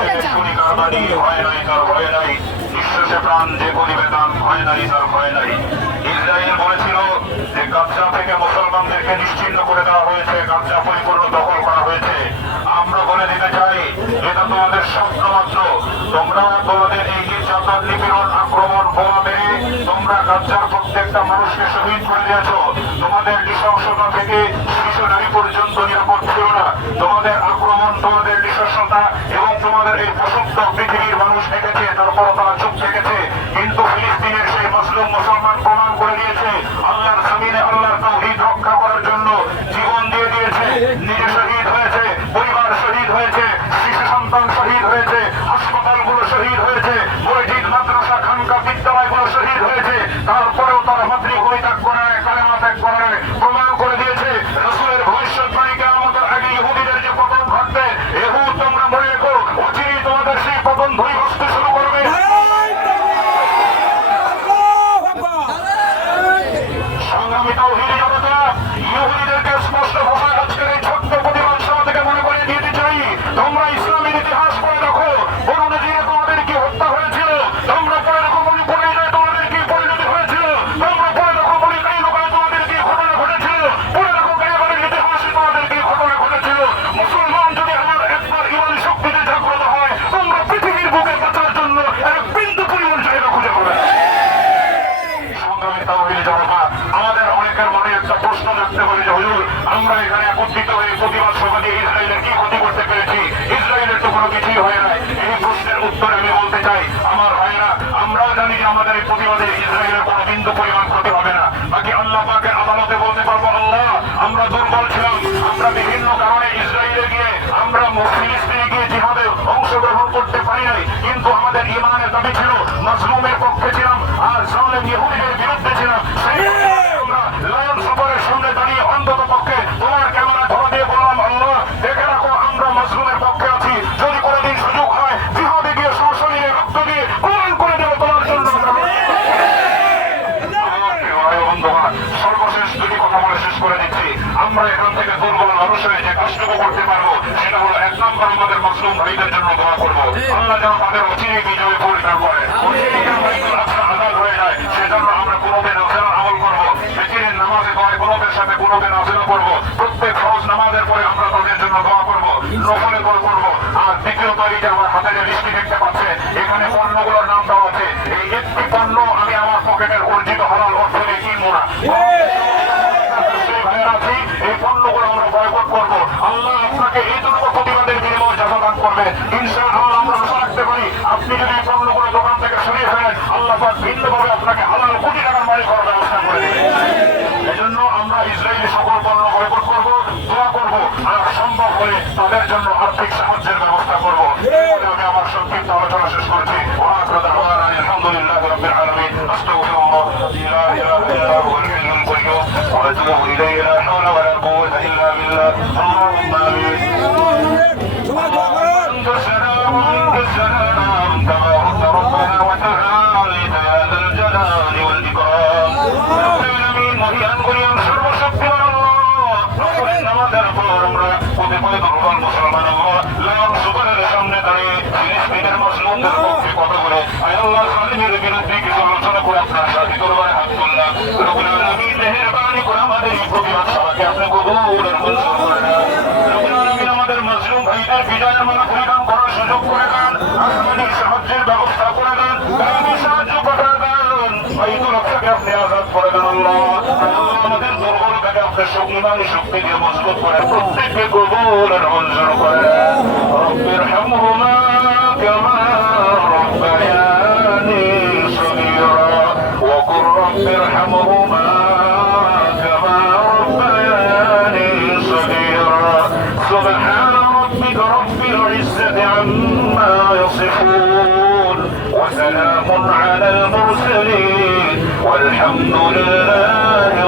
হয় নাই তার ভয় নাই, নিঃশ্বাসে প্রাণ যে করিবে দান হয় নাই তার ভয় নাই। ইসরায়েল বলেছিল যে গাজা থেকে মুসলমানদেরকে নিশ্চিহ্ন করে দেওয়া হয়েছে, গাজা পরিপূর্ণ দখল করা হয়েছে। আমরা বলে দিতে চাই এটা তোমাদের স্বপ্ন মাত্র। তোমরা তোমাদের এই নির্যাতন, নিপীড়ন, আক্রমণ, বোমা মেরে তোমরা গাজার প্রত্যেকটা মানুষকে শহীদ করে দিয়েছ। তোমাদের নৃশংসতা থেকে শিশু নারী পর্যন্ত নিরাপদ ছিল না। তোমাদের আক্রমণ, তোমাদের নৃশংসতা এবং তোমাদের এই প্রসুপ্ত পৃথিবীর মানুষ দেখেছে, তারপরও তারা চুপ থেকেছে। কিন্তু ফিলিস্তিনের সেই মুসলিম মুসলমান প্রমাণ করে দিয়েছে আল্লাহর জমিনে আল্লাহর তাওহীদ রক্ষা করার জন্য জীবন দিয়ে দিয়েছে। নিজে শহীদ হয়েছে, পরিবার শহীদ হয়েছে, শিশু সন্তান শহীদ হয়েছে, হাসপাতালগুলো শহীদ হয়েছে, মসজিদ, মাদ্রাসা, খানকা, বিদ্যালয়গুলো শহীদ হয়েছে। তারপরেও তারা মাতৃভূমি ত্যাগ করে নেয়, কালেমা ত্যাগ করে নেয়, প্রমাণ করে দিয়েছে রাসূলের ভবিষ্যৎবাণীকে আমাদের আগে ইহুদিদের যে পতন ঘটবে, ইহুদ তোমরা মনে রেখো অচিরেই তোমাদের সেই পতন ধরে বসতে শুরু করবে। সংগ্রামী তাওহীদি জনতা, ইহুদিদেরকে স্পষ্ট ভাষায় আজকের এই ছোট্ট প্রতিবাদ সভা থেকে মনে করিয়ে দিতে চাই, তোমরা ইসলামের ইতিহাস পড়ে দেখো, বনু নজিরে তোমাদের কি হত্যা হয়েছিল, তোমরা পড়ে দেখো বনু কুরাইজায় তোমাদের কি পরিণতি হয়েছিল, তোমরা পড়ে দেখো বনু কাইনুকায় তোমাদের কি ঘটনা ঘটেছিল, পড়ে দেখো কায়বারের ইতিহাসে তোমাদের কি ঘটনা ঘটেছিল। মুসলমান যদি আমার একবার ইমানি শক্তিতে জাগ্রত হয়, তোমরা পৃথিবীর বুকে বাঁচার জন্য এক বিন্দু পরিমাণ জায়গা খুঁজে পাবে। সংগ্রামী তাওহীদি জনতা, আমাদের অনেকের মনে একটা প্রশ্ন রাখতে পারে যে হুজুর, আমরা এখানে একত্রিত হয়ে প্রতিবাদ সভা দিয়ে ইসরায়েলের কি ক্ষতি করতে পেরেছি? ইসরায়েলের তো কোনো কিছুই হয় নাই। এই প্রশ্নের উত্তরে আমি বলতে চাই, আমার ভাইয়েরা, আমরাও জানি যে আমাদের এই প্রতিবাদে ইসরায়েলের কোনো বিন্দু পরিমাণ ক্ষতি হবে না। বাকি আল্লাহ পাকের আদালতে বলতে পারবো, আল্লাহ আমরা দুর্বল ছিলাম, আমরা বিভিন্ন কারণে ইসরায়েলে গিয়ে, আমরা ফিলিস্তিনে গিয়ে জিহাদে অংশগ্রহণ করতে পারি নাই, কিন্তু আমাদের ঈমানের দাবি ছিল, মাজলুমের পক্ষে ছিলাম আর জালেম ইহুদিদের বিরুদ্ধে ছিলাম। সেই আমরা লায়ন সফরের সামনে দাঁড়িয়ে অন্তত পক্ষে তোমার ক্যামেরা ধরা দিয়ে বললাম, আল্লাহ দেখে রাখো আমরা মাজলুমের পক্ষে আছি, যদি কোনোদিন সুযোগ হয় জিহাদে গিয়ে সশরীরে রক্ত দিয়ে প্রমাণ করে দেবো তোমার জন্য। বন্ধুগণ, সর্বশেষ দুটি কথা বলে শেষ করে দিচ্ছি। আমরা এখান থেকে দুর্বল মানুষ হয়ে যে কাজটুকু করতে পারবো সেটা হলো, এক নম্বর আমাদের মাসলুম ভাইদের জন্য দোয়া করবো, আল্লাহ যেন তাদের অচিরেই বিজয় পরিণাম করে, আজাদ হয়ে যায়। সেজন্য আমরা কুনুতে নাফিলা আমল করবো, ফিকিরের নামাজে দোয়া কুনুতের সাথে কুনুতে নাফিলা করবো, প্রত্যেক ফরজ নামাজের পরে আমরা তাদের জন্য দোয়া করবো, নফলে দোয়া করবো। আর দ্বিতীয় তারিখে আমার হাতে যে লিস্টি দেখতে পাচ্ছে, এখানে পণ্যগুলোর নাম দেওয়া আছে, এই একটি পণ্য আমি আমার পকেটের অর্জিত হালাল অর্থ দিয়ে কিনবো না। এই পণ্যগুলো আমরা বয়কট করবো। আল্লাহ আপনাকে এই জন্য প্রতিবাদের বিনিময়ে জাযাদান করবে ইনশাআল্লাহ। আমরা আশা রাখতে পারি আপনি যদি এই পণ্যগুলো দোকান থেকে সরিয়ে ফেলেন, আল্লাহ পাক ভিন্নভাবে আপনাকে হালাল কোটি টাকার মালিক করার ব্যবস্থা করে দেবেন। এই জন্য আমরা ইসরায়েলি সকল পণ্য বয়কট করবো, দোয়া করবো, আর সম্ভব হলে তাদের জন্য আর্থিক সাহায্যের ব্যবস্থা করবো। আমি আমার সংক্ষিপ্ত আলোচনা শেষ করছি। আলহামদুলিল্লাহ রাব্বিল আলামিন, আস্তাগফিরুল্লাহ লা ইলাহা ইল্লা হুয়াল হাইয়ুল কাইয়্যুম ওয়া আতুবু ইলাইহি, লা হাওলা ওয়া লা কুওয়াতা ইল্লা বিল্লাহ। আল্লাহুম্মা আমিন। السلام تبارك ربنا وتعالى يا ذا الجلال والإكرام. العالمين মহিয়ান করিয়ান সর্বশক্তিমান আল্লাহ, রসুলের নামাজের পর আমরা কতিপয় দুর্বল মুসলমান আল্লাহ লাল সুপারের সামনে দাঁড়িয়ে ফিলিস্তিনের মুসলিমদের পক্ষে কথা বলে আয় আল্লাহ জালিমের বিরুদ্ধে কিছু আলোচনা করে আপনার সাথী দরবারে হাত তুললাম। রব্বুল আলামিন মেহেরবানি করে আমাদের এই প্রতিবাদ সভাকে আপনি কবুল আর মঞ্জুর করে নেন। রব্বুল আলামিন আমাদের মাজলুম ভাইদের বিজয়ের মালা পরিধান করার সুযোগ করে দেন, আসমানি সাহায্যের ব্যবস্থা করে দেন, গায়বী সাহায্য পাঠিয়ে দেন, বাইতুল আকসাকে আপনি আজাদ করে দেন। আল্লাহ আমাদের দুর্বলতাকে আপনার ইমানি শক্তি দিয়ে মজবুত করে প্রত্যেককে কবুল আর মঞ্জুর করে নেন। রব্বির হামহুমা কামা রব্বায়ানি সগীরা ওয়া কুর রব্বির হামহুমা কামা রব্বায়ানি সগীরা। সুবহানা রাব্বিকা রব্বিল ইজ্জাতি আম্মা ইয়াসিফুন ওয়া সালামুন আলাল মুরসালিন ওয়ালহামদুলিল্লাহি